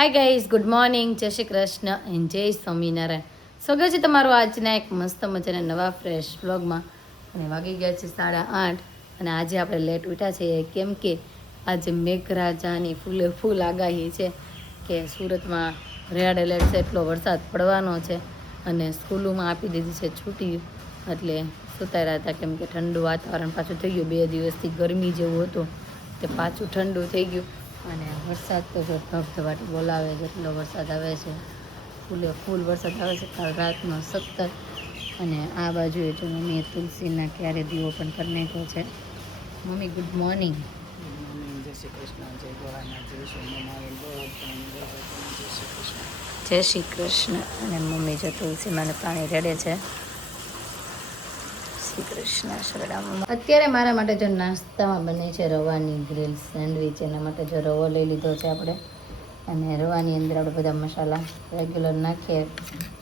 Hi guys, good morning, જય Shri Krishna and જય સ્વામિનારાયણ. સ્વાગત છે તમારું આજના એક મસ્ત મજાના નવા ફ્રેશ વ્લોગમાં. અને વાગી ગયા છે 8:30 અને આજે આપણે લેટ ઉઠ્યા છીએ કેમ કે આજે મેઘરાજાની ફૂલે ફૂલ આગાહી છે કે સુરતમાં રેડ એલર્ટ છે, એટલો વરસાદ પડવાનો છે અને સ્કૂલોમાં આપી દીધી છે છૂટી. એટલે સુતા રહ્યા હતા કેમ કે ઠંડુ વાતાવરણ પાછું થઈ ગયું. 2 દિવસથી ગરમી જેવું હતું તે પાછું ઠંડુ થઈ ગયું અને વરસાદ તો જો ધબધબાટ બોલાવે જેટલો વરસાદ આવે છે, ફૂલે ફૂલ વરસાદ આવે છે. કાલ રાતનો 17 અને આ બાજુ જો મમ્મીએ તુલસીના ક્યારે દીવો પણ કરી નાખ્યો છે. Mummy good morning. જય શ્રી કૃષ્ણ, જય ભોળાનાથ, જય સ્વામિનારાયણ, જય શ્રી કૃષ્ણ. અને મમ્મી જો તુલસીમાંને પાણી રેડે છે. શ્રી કૃષ્ણ શરણામ. અત્યારે મારા માટે જો નાસ્તામાં બને છે રવાની ગ્રીલ સેન્ડવિચ. એના માટે જો રવો લઈ લીધો છે આપણે અને રવાની અંદર આપણે બધા મસાલા રેગ્યુલર નાખીએ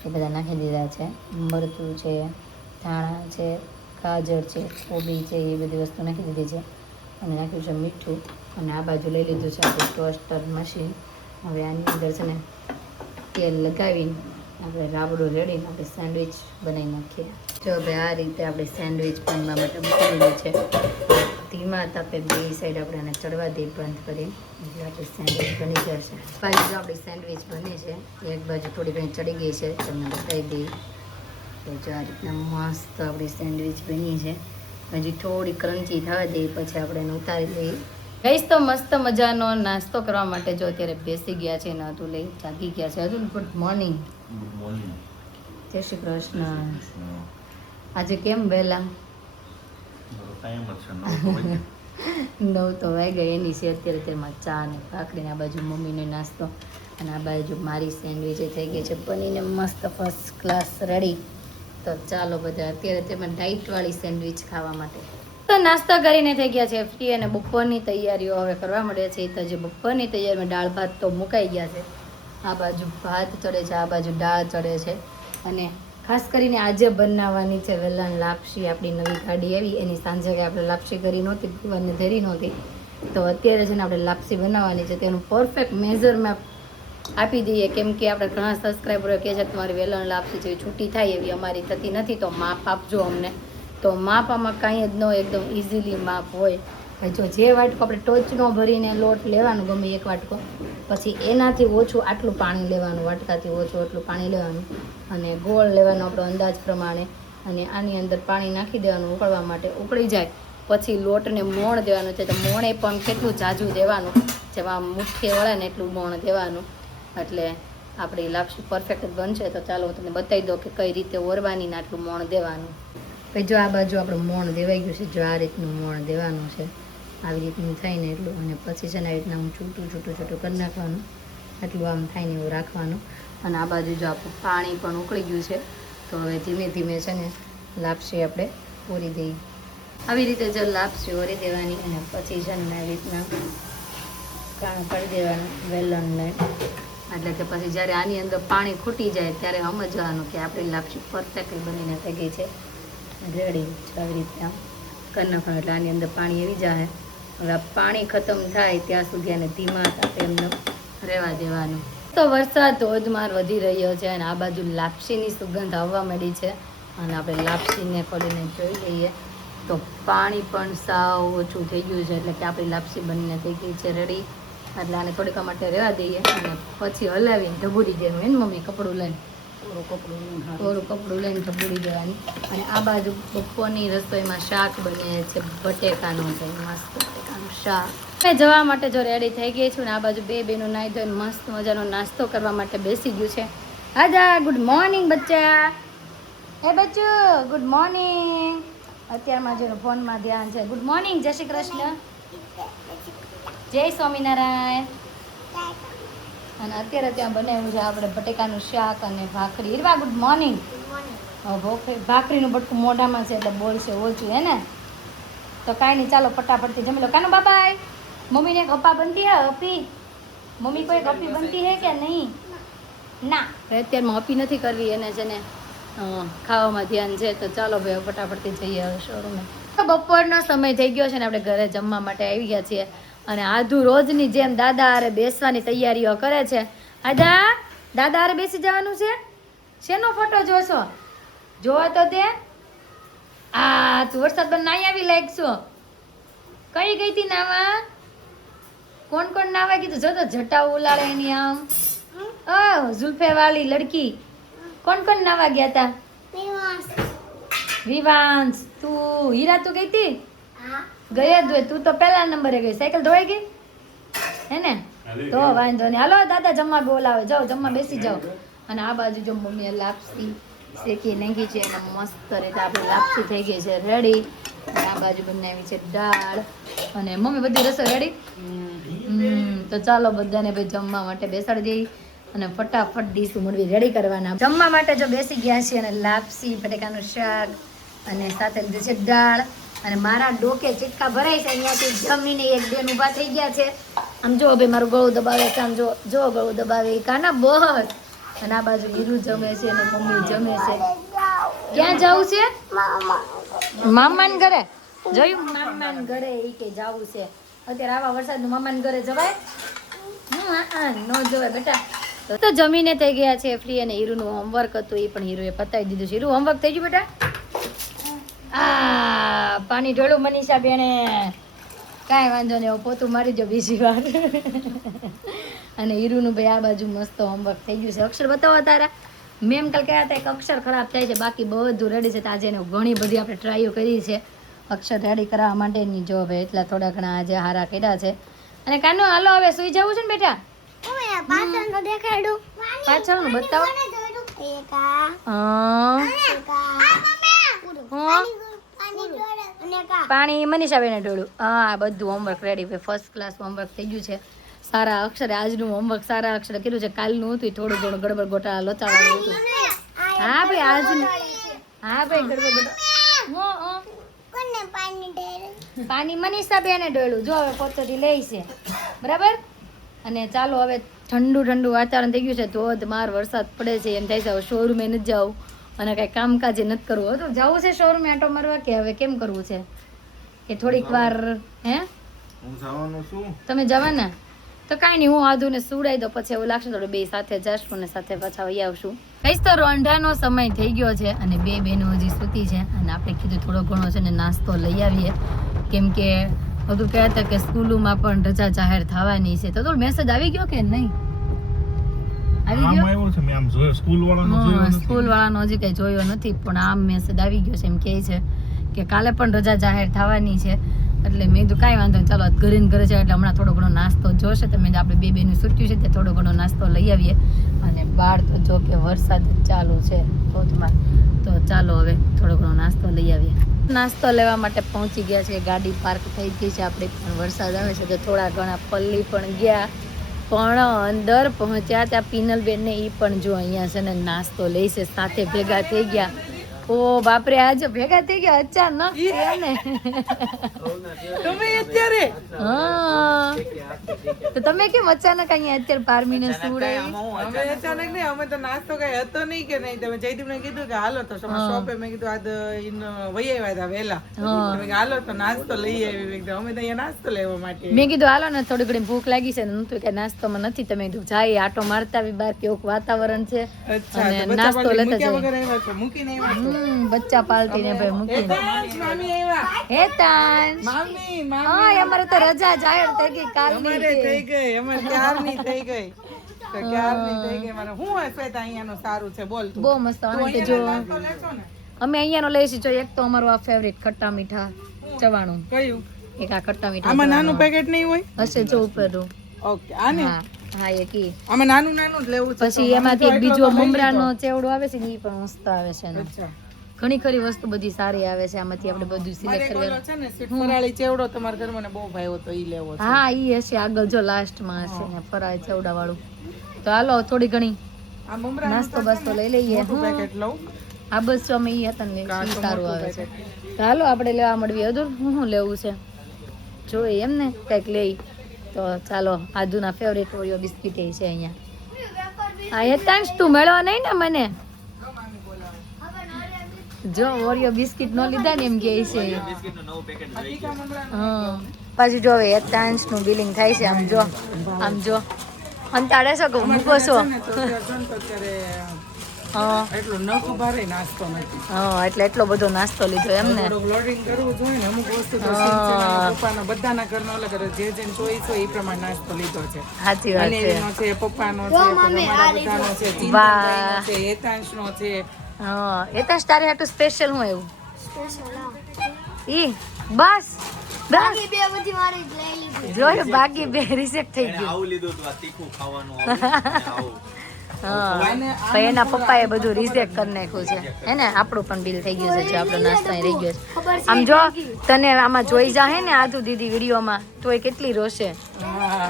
એ બધા નાખી દીધા છે. મરચું છે, ધાણા છે, ગાજર છે, કોબી છે, એ બધી વસ્તુ નાખી દીધી છે અને નાખ્યું છે મીઠું. અને આ બાજુ લઈ લીધું છે આપણું ટોસ્ટર મશીન. હવે આની અંદર છે ને તેલ લગાવીને આપણે રાબડું રેડીને આપણે સેન્ડવિચ બનાવી નાખીએ. જો હવે આ રીતે આપણે સેન્ડવિચ બનવા માટે મૂકી દીધું છે. ધીમા તાપે 2 સાઈડ આપણે આને ચડવા દઈએ બંધ કરી એટલે આપણી સેન્ડવિચ બની જશે. બાજુ જો આપણી સેન્ડવિચ બને છે, એક બાજુ થોડી ઘણી ચડી ગઈ છે, તમને બતાવી દઈએ. તો જો આ રીતના મસ્ત આપણી સેન્ડવિચ બની છે. હજી થોડી ક્રન્ચી થવા દઈએ પછી આપણે એને ઉતારી લઈએ. ગઈશ તો મસ્ત મજાનો નાસ્તો કરવા માટે જો અત્યારે બેસી ગયા છે. નતું લઈ જાગી ગયા છે. હજુ ગુડ મોર્નિંગ. Good morning. જય શ્રી કૃષ્ણ. આજે કેમ વહેલા? ટાઈમ જ છે 9 વાગે. 9 તો વાગ્યા. એની છે અત્યારે તેમાં ચા ને ભાખરીને આ બાજુ મમ્મીનો નાસ્તો અને આ બાજુ મારી સેન્ડવિચ થઈ ગઈ છે બનીને મસ્ત ફર્સ્ટ ક્લાસ રેડી. તો ચાલો બધા અત્યારે તેમાં ડાઈટવાળી સેન્ડવિચ ખાવા માટે તો નાસ્તા કરીને થઈ ગયા છે ફ્રી અને બપોરની તૈયારીઓ હવે કરવા મળ્યા છે. તો જે બપોરની તૈયારીમાં દાળ ભાત તો મુકાઈ ગયા છે. આ બાજુ ભાત ચડે છે, આ બાજુ દાળ ચડે છે અને ખાસ કરીને આજે બનાવવાની છે વેલણ લાપસી. આપણી નવી ગાડી આવી એની સાંજે આપણે લાપસી કરી નહોતી, પીવાની ધરી નહોતી, તો અત્યારે છે ને આપણે લાપસી બનાવવાની છે. તેનું પરફેક્ટ મેઝરમેન્ટ આપી દઈએ કેમ કે આપણે ઘણા સબસ્ક્રાઈબરો કહે છે તમારી વેલણ લાપસી જેવી છૂટી થાય એવી અમારી થતી નથી, તો માપ આપજો અમને. તો માપ આમાં કાંઈ જ ન હોય, એકદમ ઇઝીલી માપ હોય. જો જે વાટકો આપણે ટોચનો ભરીને લોટ લેવાનું ગમે એક વાટકો, પછી એનાથી ઓછું આટલું પાણી લેવાનું, વાટકાથી ઓછું આટલું પાણી લેવાનું અને ગોળ લેવાનો આપણો અંદાજ પ્રમાણે. અને આની અંદર પાણી નાખી દેવાનું ઉકળવા માટે. ઉકળી જાય પછી લોટને મોણ દેવાનું છે. તો મોણે પણ કેટલું જાજુ દેવાનું, જેમાં મુઠ્ઠી વળે ને એટલું મોણ દેવાનું એટલે આપણી લાપસી પરફેક્ટ બનશે. તો ચાલો હું તમને બતાવી દઉં કે કઈ રીતે ઓરવાની ને આટલું મોણ દેવાનું. પછી જો આ બાજુ આપણું મોણ દેવાઈ ગયું છે, જો આ રીતનું મોણ દેવાનું છે, આવી રીતનું થાય ને એટલું. અને પછી છે ને આવી રીતના હું છૂટું કરી નાખવાનું, એટલું આમ થાય ને એવું રાખવાનું. અને આ બાજુ જો આપણું પાણી પણ ઉકળી ગયું છે, તો હવે ધીમે ધીમે છે ને લાપસી આપણે ઓરી દઈએ. આવી રીતે જો લાપસી ઓરી દેવાની અને પછી છે ને આવી રીતના કાણું કાઢી દેવાનું વેલણને. એટલે કે પછી જ્યારે આની અંદર પાણી ખૂટી જાય ત્યારે સમજવાનું કે આપણી લાપસી પરફેક્ટલી બનીને થઈ ગઈ છે, રેડી છે. આવી રીતના કરી નાખવાનું એટલે આની અંદર પાણી આવી જાય. હવે પાણી ખતમ થાય ત્યાં સુધી આને ધીમા તાપે એમને રહેવા દેવાનું. તો વરસાદ ધોધમાર વધી રહ્યો છે અને આ બાજુ લાપસીની સુગંધ આવવા માંડી છે અને આપણે લાપસીને ખોલીને જોઈ લઈએ તો પાણી પણ સાવ ઓછું થઈ ગયું છે. એટલે કે આપણી લાપસી બનીને થઈ ગઈ છે રેડી. એટલે આને થોડીક માટે રહેવા દઈએ અને પછી હલાવીને ઢબુડી દેવાનું. એને મમ્મી કપડું લઈને થોડું કપડું લઈને ઢબુડી દેવાની. અને આ બાજુ બપોરની રસોઈમાં શાક બને છે બટેકાનું છે, મસ્ત બટેકાનું શાક. જવા માટે જો રેડી થઈ ગઈ છું ને આ બાજુ 2 બહેનો નાહી ધોઈને મસ્ત મજાનો નાસ્તો કરવા માટે બેસી ગયું છે. આજા ગુડ મોર્નિંગ બચ્ચા. એ બચ્ચું ગુડ મોર્નિંગ. અત્યારમાં જેનો ફોનમાં ધ્યાન છે. ગુડ મોર્નિંગ, જય શ્રી કૃષ્ણ, જય સ્વામિનારાયણ. અને અત્યારે ત્યાં બનાવ્યું છે આપણે બટેકાનું શાક અને ભાખરી. ઈરવા ગુડ મોર્નિંગ. ભાખરીનું બટકું મોઢામાં છે એટલે બોલશે ઓછું હે ને. તો કાંઈ નહીં, ચાલો ફટાફટથી જમી લો. કાનું બાબાઈ, મમ્મીને એક અપ્પા બનતી હે? અપી મમ્મી કોઈ અપી બનતી હે કે નહીં? ના, અત્યારમાં અપી નથી કરવી, એને છે ને ખાવામાં ધ્યાન છે. તો ચાલો ભાઈ ફટાફટથી જઈએ હવે શોરૂમે. બપોરનો સમય થઈ ગયો છે ને આપણે ઘરે જમવા માટે આવી ગયા છીએ અને આધુ રોજની જેમ દાદા અરે બેસવાની તૈયારીઓ કરે છે આદા દાદા હારે બેસી જવાનું છે. શેનો ફોટો જોશો? જોવો તો તે. આ તું વરસાદ બંધ નાઈ આવી લાગશો. કઈ ગઈ તી નાવા? કોણ કોણ નાવા કીધું? જો તો જટા ઉલાળે એની આમ. ઝુલ્ફે વાળી લડકી. કોણ કોણ નાવા ગયા તા? વિવાંશ. તું હીરા તું ગઈ તી? ગયા જ હોય. તું તો પહેલા નંબરે ગઈ. સાયકલ ધોવાઈ ગઈ હે ને? તો વાંધો નહીં. હાલો દાદા જમવા બોલાવે. જાઓ જમવા બેસી જાઓ. અને આ બાજુ જો મમ્મીએ લાપસી શેકી નાખી છે અને મસ્ત રીતે આપણી લાપસી થઈ ગઈ છે રેડી. અને આ બાજુ બનાવી છે દાળ. અને મમ્મી બધી રસોઈ રેડી. તો ચાલો બધાને ભાઈ જમવા માટે બેસાડી દઈ અને ફટાફટ ડીશ મળવી રેડી કરવાના. જમવા માટે જો બેસી ગયા છીએ અને લાપસી બટેકાનું શાક અને સાથે લીધું છે દાળ. અને મારા ડોકે ચીટકા ભરાય છે. અહીંયાથી જમીને એક બેન ઊભા થઈ ગયા છે. આમ જો ભાઈ મારું ગળું દબાવે છે. આમ જો ગળું દબાવે કાના બસ. અને આ બાજુ હીરું જમે છે અને મમ્મી જમે છે. ક્યાં જવું છે? મામાન ઘરે. જોયું મામાન ઘરે એ કે જવું છે. અત્યારે આવા વરસાદનું મામાન ઘરે જવાય? નો જવાય બેટા. તો જમીને થઈ ગયા છે ફ્રી. અને હીરુનું હોમવર્ક હતું એ પણ હીરુએ પતાવી દીધું છે. હીરુ હોમવર્ક થઈ ગયું બેટા? પાણી ઢોળું મનીષા બેને. કાંઈ વાંધો નહીં. હવે પોતું મારી જો બીજી વાર. અને હીરુનું ભાઈ આ બાજુ મસ્ત હોમવર્ક થઈ ગયું છે. અક્ષર બતાવો તારા. મેમ કાલ કહેતા હતા એક અક્ષર ખરાબ થાય છે, બાકી બધું રેડી છે. તો આજે એને ઘણી બધી આપણે ટ્રાયો કરી છે અક્ષર રેડી કરવા માટેની. જો હવે એટલા થોડા ઘણા આજે હારા કર્યા છે. અને કાનો હાલો હવે સુઈ જવું છે ને બેટા? પાછળનું બતાવો. પાણી મનીષા બેને ઢોળું. હા બધું homework ready. First class homework થઈ ગયું છે. સારા અક્ષરે આજનું હોમવર્ક સારા અક્ષરે કર્યું છે. કાલનું હતું થોડું ઘણું ગડબડ ગોટાળા લોચાવાળું હતું. હા ભાઈ આજનું. હા ભાઈ ગડબડ પાણી મનીષા બેને ઢોળ્યું. જો હવે પોતરી લે છે બરાબર. અને ચાલો હવે ઠંડુ ઠંડુ વાતાવરણ થઈ ગયું છે. ધોધમાર વરસાદ પડે છે. એમ થાય છે હવે શોરૂમે નથી જવું અને કાંઈ કામકાજે નથી કરવું. તો જવું છે શોરૂમે આટો મારવા કે હવે કેમ કરવું છે? કે થોડીક વાર હે તમે જવાના? તો કાંઈ નહીં, હું આધુને સુડાઈ દો. પછી એવું લાગશે થોડું બે સાથે જશું ને સાથે પાછા વહી આવશું. કઈશ તો રોંઢાનો સમય થઈ ગયો છે અને બે બહેનો હજી સૂતી છે. અને આપણે કીધું થોડો ઘણો છે ને નાસ્તો લઈ આવીએ, કેમ કે બધું કહેતા કે સ્કૂલોમાં પણ રજા જાહેર થવાની છે. તો થોડું મેસેજ આવી ગયો કે નહીં? આવી ગયો? સ્કૂલ વાળાનો હજી કઈ જોયો નથી, પણ આમ મેસેજ આવી ગયો છે. એમ કહે છે કે કાલે પણ રજા જાહેર થવાની છે. એટલે મેં કીધું કાંઈ વાંધો નહીં, ચાલો ઘરે ને ઘરે છે એટલે હમણાં થોડો ઘણો નાસ્તો જોશે. તો મેં આપણે બે બેનું છૂટ્યું છે તે થોડો ઘણો નાસ્તો લઈ આવીએ. અને બહાર તો જો કે વરસાદ ચાલુ છે ધોધમાર. તો ચાલો હવે થોડો ઘણો નાસ્તો લઈ આવીએ. નાસ્તો લેવા માટે પહોંચી ગયા છે. ગાડી પાર્ક થઈ ગઈ છે આપણે, પણ વરસાદ આવે છે તો થોડા ઘણા પલ્લી પણ ગયા. પણ અંદર પહોંચ્યા ત્યાં પિનલબેન ને એ પણ જો અહીંયા છે ને નાસ્તો લે છે, સાથે ભેગા થઈ ગયા. ઓ બાપરે આજે ભેગા થઈ ગયા અચાનક ને. તમે અત્યારે તો તમે કેમ અચાનક અહીંયા અત્યારે પારમીને સુડાઈ? અમે અચાનક નહીં, અમે તો નાસ્તો કઈ હતો નહીં કે નહીં. તમે જયદીપ ને કીધું કે હાલો તો શોપે. મેં કીધું આજ વહી આવ્યા હતા વહેલા. હાલો તો નાસ્તો લઈ આવી. અમે તો અહીંયા નાસ્તો લેવા માટે. મેં કીધું હાલો ને થોડી ઘણી ભૂખ લાગી છે ને નતું કે નાસ્તોમાં નથી. તમે કીધું જાય આટો મારતા આવી બહાર, કેવું વાતાવરણ છે અને નાસ્તો લેતા જાય. મૂકીને બચ્ચા પાલટી ને ભાઈ મૂકીને. હે તાન મામી હા અમારે તો રજા જાહેર થઈ ગઈ કાલની. થઈ ગઈ અમારે ક્યારની થઈ ગઈ. ક્યારની થઈ ગઈ. મારે હું શ્વેતા અહીંયાનું સારું છે બોલ તું. બહુ મસ્ત. અમે જો અમે અહીંયાનો લઈશું. જો એક તો અમારું આ ફેવરિટ ખટ્ટા મીઠા ચવાણું. કયું? એક આ ખટ્ટા મીઠા આમાં નાનું પેકેટ નહીં હોય? હશે જો ઉપરનું. ઓકે આને હા હા એ કી. આમાં નાનું નાનું જ લેવું છે. પછી એમાંથી એક બીજો મમરાનો ચેવડો આવે છે ને એ પણ મસ્ત આવે છે ને. ઘણી ખરી વસ્તુ બધી સારી આવે છે. આમાંથી આપણે બધું સિલેક્ટ કરવાનું છે ને. ફરાળી ચેવડો તમારા ઘરમાં મને બહુ ભાવ્યો તો ઈ લેવો છે. હા ઈ હશે આગળ જો લાસ્ટમાં હશે ને ફરાળી ચેવડા વાળું. તો હાલો થોડી ઘણી આ મમરા નાસ્તો બાસ્તો લઈ લઈએ. પેકેટ લઉં. આ બસ અમે ઈ હતા ને ઈ સારું આવે છે. તો હાલો આપણે લેવા મળવી. અધૂર હું લેવું છે જોઈએ એમ ને કંઈક લઈ. તો ચાલો આદુના ફેવરેટ ઓરિયો બિસ્કિટ છે અહીંયા. હા હેતાંશ તું મેળવા નહીં ને મને? જો ઓરિયો બિસ્કિટ નો લીધા ને એમ કે છે. હા પાછું જો હવે હેતાંશ નું બિલિંગ થાય છે. આમ જો અંતાડે છો કે મૂકો છો અત્યારે હા એટલો ન ભારે નાસ્તો નથી. હા એટલે એટલો બધો નાસ્તો લીધો એમ ને થોડુંક લોડિંગ કરવું જોઈએ ને. અમુક વસ્તુ તો સિંચના પપ્પાનો બધાના ઘરનો અલગ અલગ જે જેને ચોઈસ હોય એ પ્રમાણે નાસ્તો લીધો છે. સાચી વાત છે અનેરીનો છે, પપ્પાનો છે, અમારા બધાનો છે, ચિંતનભાઈનો છે, હેતાંશનો છે. હા એ તો તારે હાટું સ્પેશિયલ હું એવું ઈ બસ જોયું બાકી બે રિસેક્ટ થઈ ગયું આવું લીધું તો આ તીખું ખાવાનું આવું હા પણ એના પપ્પાએ બધું રિજેક્ટ કરી નાખ્યું છે હે ને આપણું પણ બિલ થઈ ગયું છે જો આપણો નાસ્તો અહીં રહી ગયો છે આમ જો તને આમાં જોઈ જાહે ને આધુ દીદી વિડીયોમાં તો એ કેટલી રોશે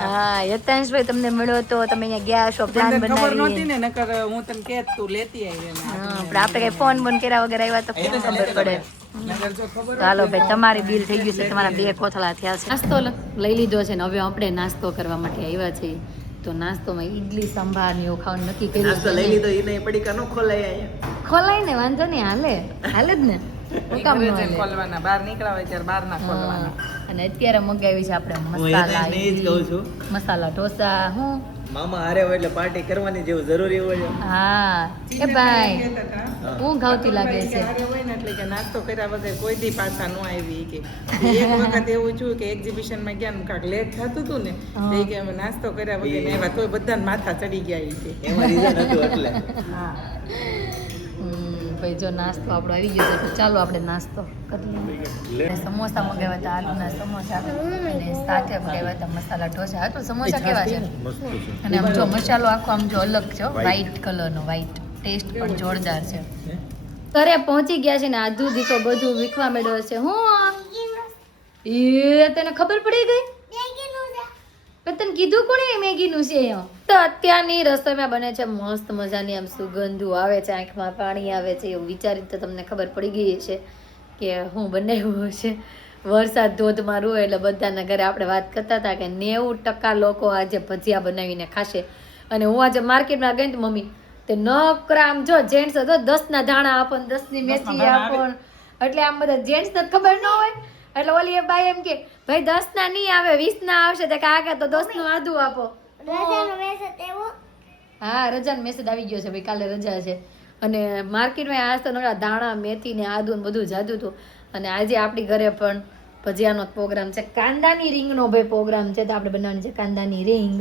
હા યતાંશભાઈ તમને મળ્યો તો તમે અહીંયા ગયા છો પ્લાન ખબર બનાવી નહોતી ને નકર હું તને કહેત તું લેતી આવી એને. હા પણ આપણે કઈ ફોન બોન કર્યા વગર આવ્યા તો કેમ ખબર પડે નકર જો ખબર તો હાલો ભાઈ તમારી બિલ થઈ ગયું છે તમારા 2 કોથળા થયા છે નાસ્તો લઈ લીધો છે ને હવે આપણે નાસ્તો કરવા માટે આવ્યા છીએ તો નાસ્તોમાં ઈડલી સંભાર ને એવું ખાવાનું નક્કી કર્યું નાસ્તો લઈ લીધો ઈ નહીં પડી કાનો ખોલાય અહીંયા ખોલાય ને વાંધો નહીં હાલે જ ને હું કામ ન ઘરે જઈને હાલે? ખોલવાના બહાર નીકળ્યા હોય ત્યારે બહાર ના ખોલવાના. અને અત્યારે મગાવી છે આપણે મસાલા હું એ જ કહું છું. મસાલા ઢોસા હું મામા હારે હોય એટલે પાર્ટી કરવાની જેવું જરૂરી હોય હા એ ભાઈ કહેતા હતા, હું ગાવતી લાગે છે હારે હોય ને એટલે કે નાસ્તો કર્યા વગર કોઈ દી પાછા ન આવી કે એક વખત એવું થયું કે એક્ઝિબિશન માં ગયા ને કાંક લેટ થતું હતું ને તો એ કે અમે નાસ્તો કર્યા વગર ને આવ્યા તોય બધાને માથા ચડી ગયા ઈ કે. એમાં રીઝન હતું એટલે હા ભાઈ જો નાસ્તો આપણો આવી ગયો છે તો ચાલો આપણે નાસ્તો કરી લઈએ સમોસા મગાવ્યા હતા આલુના સમોસા અને સાથે મગાવ્યા હતા મસાલા ઢોસા હતું સમોસા કેવા છે મસ્ત છે અને આમ જો મસાલો આખો આમ જો અલગ છે વ્હાઈટ કલરનો વ્હાઈટ ટેસ્ટ પણ જોરદાર છે ઘરે પહોંચી ગયા છે ને આધુ દીકો બધું વીખવા માંડ્યો છે હું એ તને ખબર પડી ગઈ પણ તને કીધું કોણે મેગીનું છે અહીંયા તો અત્યારની રસોઈમાં બને છે મસ્ત મજાની આમ સુગંધો આવે છે આંખમાં પાણી આવે છે એવું વિચારી તો તમને ખબર પડી ગઈ છે કે હું બનાવ્યું છે વરસાદ ધોધમાં હોય એટલે બધાના ઘરે આપણે વાત કરતા હતા કે 90% લોકો આજે ભજીયા બનાવીને ખાશે અને હું આજે માર્કેટમાં ગઈ તો મમ્મી તે નકરા આમ જો જેન્ટ્સ હતો 10ના ધાણા આપો 10ની મેથી આપો એટલે આમ બધા જેન્ટ્સ ને ખબર ન હોય એટલે ઓલી એ બાઈ એમ કે ભાઈ 10ના નહીં આવે 20ના આવશે તો કાકા તો 10નું આધું આપો હા રજાનો મેસેજ આવી ગયો છે ભાઈ કાલે રજા છે અને માર્કેટમાં આજ તો નકરા ધાણા મેથી ને આદુ ને બધું જાદું હતું અને આજે આપણી ઘરે પણ ભજીયાનો પ્રોગ્રામ છે કાંદાની રીંગનો ભાઈ પ્રોગ્રામ છે તો આપણે બનાવવાની છે કાંદાની રીંગ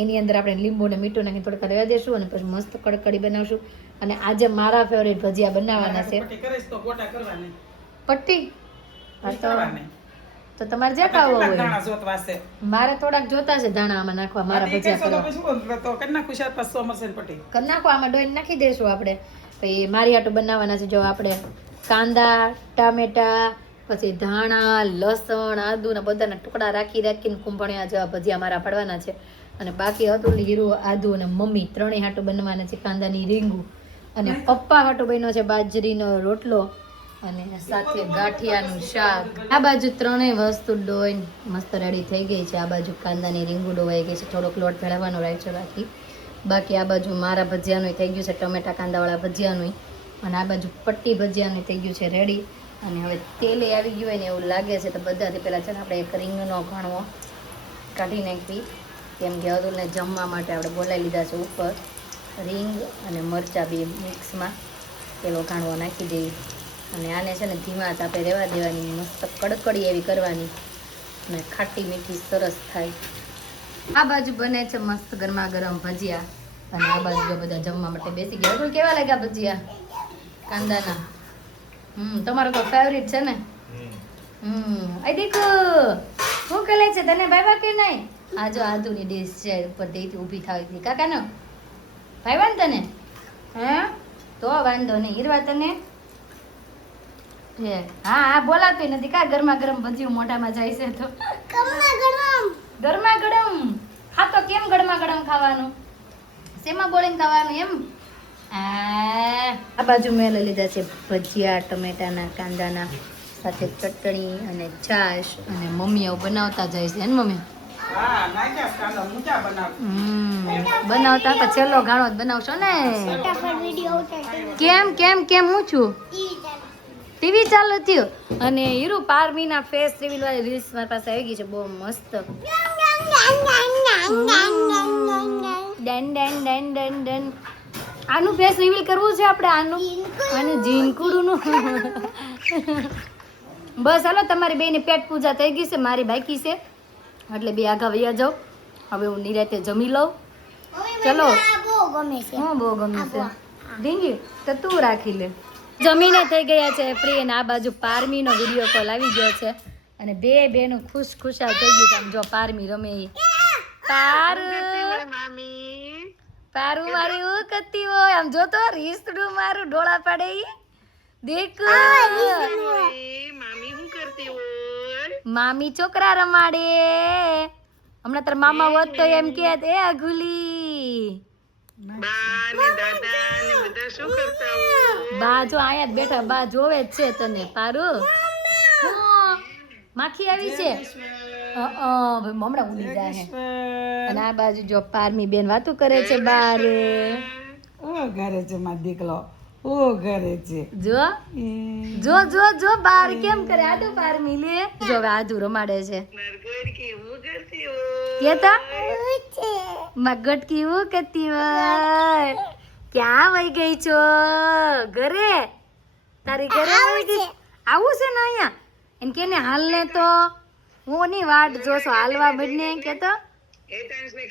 એની અંદર આપણે લીંબુ ને મીઠું નાખી થોડુંક રહેવા દેશું અને પછી મસ્ત કડકડી બનાવશું અને આજે મારા ફેવરેટ ભજીયા બનાવવાના છે પટ્ટી કરીશ તો ગોટા કરવાની. પટ્ટી હા કરવાની. તો તમારે જે ખાવો કેટલાક હોય દાણા જોતવા છે? મારે થોડાક જોતા છે ધાણા આમાં નાખવા મારા ઈ ભજીયા કહેશો તો કરવા પછી શું? તો કરી નાખું 400-500 મરચાંની પટ્ટી. કરી નાખો આમાં ડોઈને નાખી દઈશું આપણે પછી મારી હાટું બનાવવાના છે જો આપણે કાંદા ટામેટા પછી ધાણા લસણ આદુ ને બધાના ટુકડા રાખીને કુંભણિયા જેવા ભજીયા મારા પાડવાના છે અને બાકી હતું ને હીરો આદુ અને મમ્મી ત્રણેય હાટું બનવાના છે કાંદાની રીંગું અને પપ્પા હાટું બન્યો છે બાજરીનો રોટલો અને સાથે ગાંઠિયાનું શાક આ બાજુ ત્રણેય વસ્તુ ડોઈને મસ્ત રેડી થઈ ગઈ છે આ બાજુ કાંદાની રીંગું ડોવાઈ ગઈ છે થોડોક લોટ ભેળવવાનો રાખ્યો બાકી આ બાજુ મારા ભજીયાનું થઈ ગયું છે ટમેટા કાંદાવાળા ભજીયાનું અને આ બાજુ પટ્ટી ભજીયાનું થઈ ગયું છે રેડી અને હવે તેલે આવી ગયું હોય ને એવું લાગે છે તો બધાથી પહેલાં છે ને આપણે એક રીંગનો ઘણવો કાઢી નાખવી કેમ કે અતુલને જમવા માટે આપણે બોલાવી લીધા છે ઉપર રીંગ અને મરચાં બે મિક્સમાં પેલો ઘાણવો નાખી દેવી અને આને છે ને ધીમા તાપે રહેવા દેવાની મસ્ત કડકડી એવી કરવાની અને ખાટી મીઠી સરસ થાય આ બાજુ બને છે મસ્ત ગરમા ગરમ ભજીયા અને આ બાજુ જો બધા જમવા માટે બેસી ગયા અતુલ કેવા લાગ્યા ભજીયા કાંદાના તમારો તો ફેવરિટ છે ને આ દેખો શું કલે છે તને ભાઈવા કે નહીં આ જો આદુની ડીશ છે ઉપર દેતી ઊભી થાવી હતી કાકાનો ભાઈવા ને તને હે તો વાંધો નહીં હીરવા તને હા હા બોલાતું નથી કા ગરમા ગરમ ભજીયું મોઢામાં જાય છે તો ગરમા ગરમ હા તો કેમ ગરમા ગરમ ખાવાનું શેમાં બોલીને ખાવાનું એમ આ બાજુ મેં લઈ લીધા છે ભજીયા ટમેટાના કાંદાના સાથે ચટણી અને છાશ અને મમ્મી આવું બનાવતા જાય છે ને મમ્મી હા નાખ્યા છે કાંદા મૂચા બનાવ. બનાવતા તો છેલ્લો ગાણો જ બનાવશો ને કેમ કેમ કેમ હું છું ટીવી ચાલુ થયું અને હીરુ પારમીના ફેસ રિવીલ વાળી રીલ્સ મારી પાસે આવી ગઈ છે બહુ મસ્ત done done done done done. આનું ફેસ રિવીલ કરવું છે આપણે, આનું જીનકુડુનું. બસ હાલો, તમારી બેની પેટ પૂજા થઈ ગઈ છે, મારી બાકી છે, એટલે બે આગા વૈયા જાઓ. હવે હું નિરાતે જમી લઉં. ચલો. હા, બહુ ગમે છે. ઢીંગી તો તું રાખી લે. જમીને થઈ ગયા છે ફ્રી, અને આ બાજુ પારમીનો વિડીયો કોલ આવી ગયો છે, અને બે બેનું ખુશાલ થઈ ગયું છે. આમ જો પારમી રમે ઈ. પારું મારી હું કરતી હોય, આમ જો તો રીસડું મારું ડોળા પાડે ઈ. દેખ મામી છોકરા રમાડે. હમણાં તારા મામા હોત તો એમ કે એ અઘુલી બા જો આયા જ બેઠા, બા જોવે જ છે તને. પારું માખી આવી છે, હમણાં ઉડી જાય. અને આ બાજુ જો પારમી બેન વાતું કરે છે બારે. ઓ ઘરે છે મારો દીકલો, ઓ ઘરે છે. જો જો જો જો બાર કેમ કરે આદુ પારમી લે. જો હવે આદુ રમાડે છે. કેતા મગટકી હું કરતી હોય. ક્યાં વહી ગઈ છો? ઘરે? તારી ઘરે વહી ગઈ? આવું છે ને અહીંયા એમ કે ને હાલ ને, તો હું ની વાટ જોશો હાલવા બને કેતો.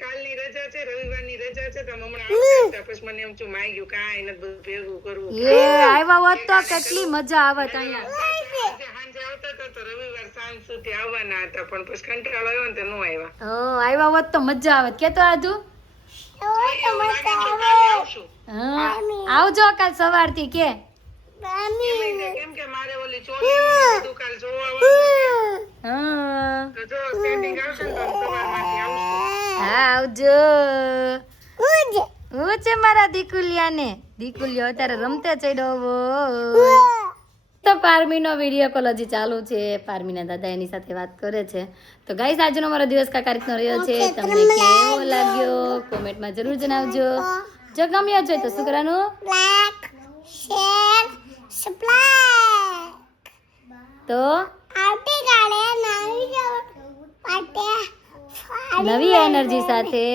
કાલની રજા છે, રવિવારની રજા છે, તો હમણાં આવતા પછી મને એમ છું માઈ ગયું કાંઈ નથી બધું ભેગું કરવું. એ આવ્યા હોત તો કેટલી મજા આવત અહીંયા. સાંજે આવતા હતા તો રવિવાર સાંજ સુધી આવવાના હતા, પણ પછી કંટાળો આવ્યો ને તો નો આવ્યા. આવ્યા હોત તો મજા આવત. કેતો આજુ આવજો કાલ સવારથી. કે કેમ કે મારે ઓલી ચોલી દુકાન જોવા તો જો સેટિંગ આવશે ને તો સવારમાંથી આવશું. હા આવજો. હું છે મારા દીકુલિયાને. દીકુલિયો અત્યારે રમતે ચડ્યો. તો પારમીનો વિડીયો કોલ હજી ચાલુ છે. પારમીના દાદા એની સાથે વાત કરે છે. તો ગાઈસ, આજનો મારો દિવસ કાંઈક રીતનો રહ્યો છે. તમને કેવો લાગ્યો કોમેન્ટમાં જરૂર જણાવજો. જો ગમ્યો છે તો શું કરવાનું? Like, share, subscribe. તો નવી એનર્જી સાથે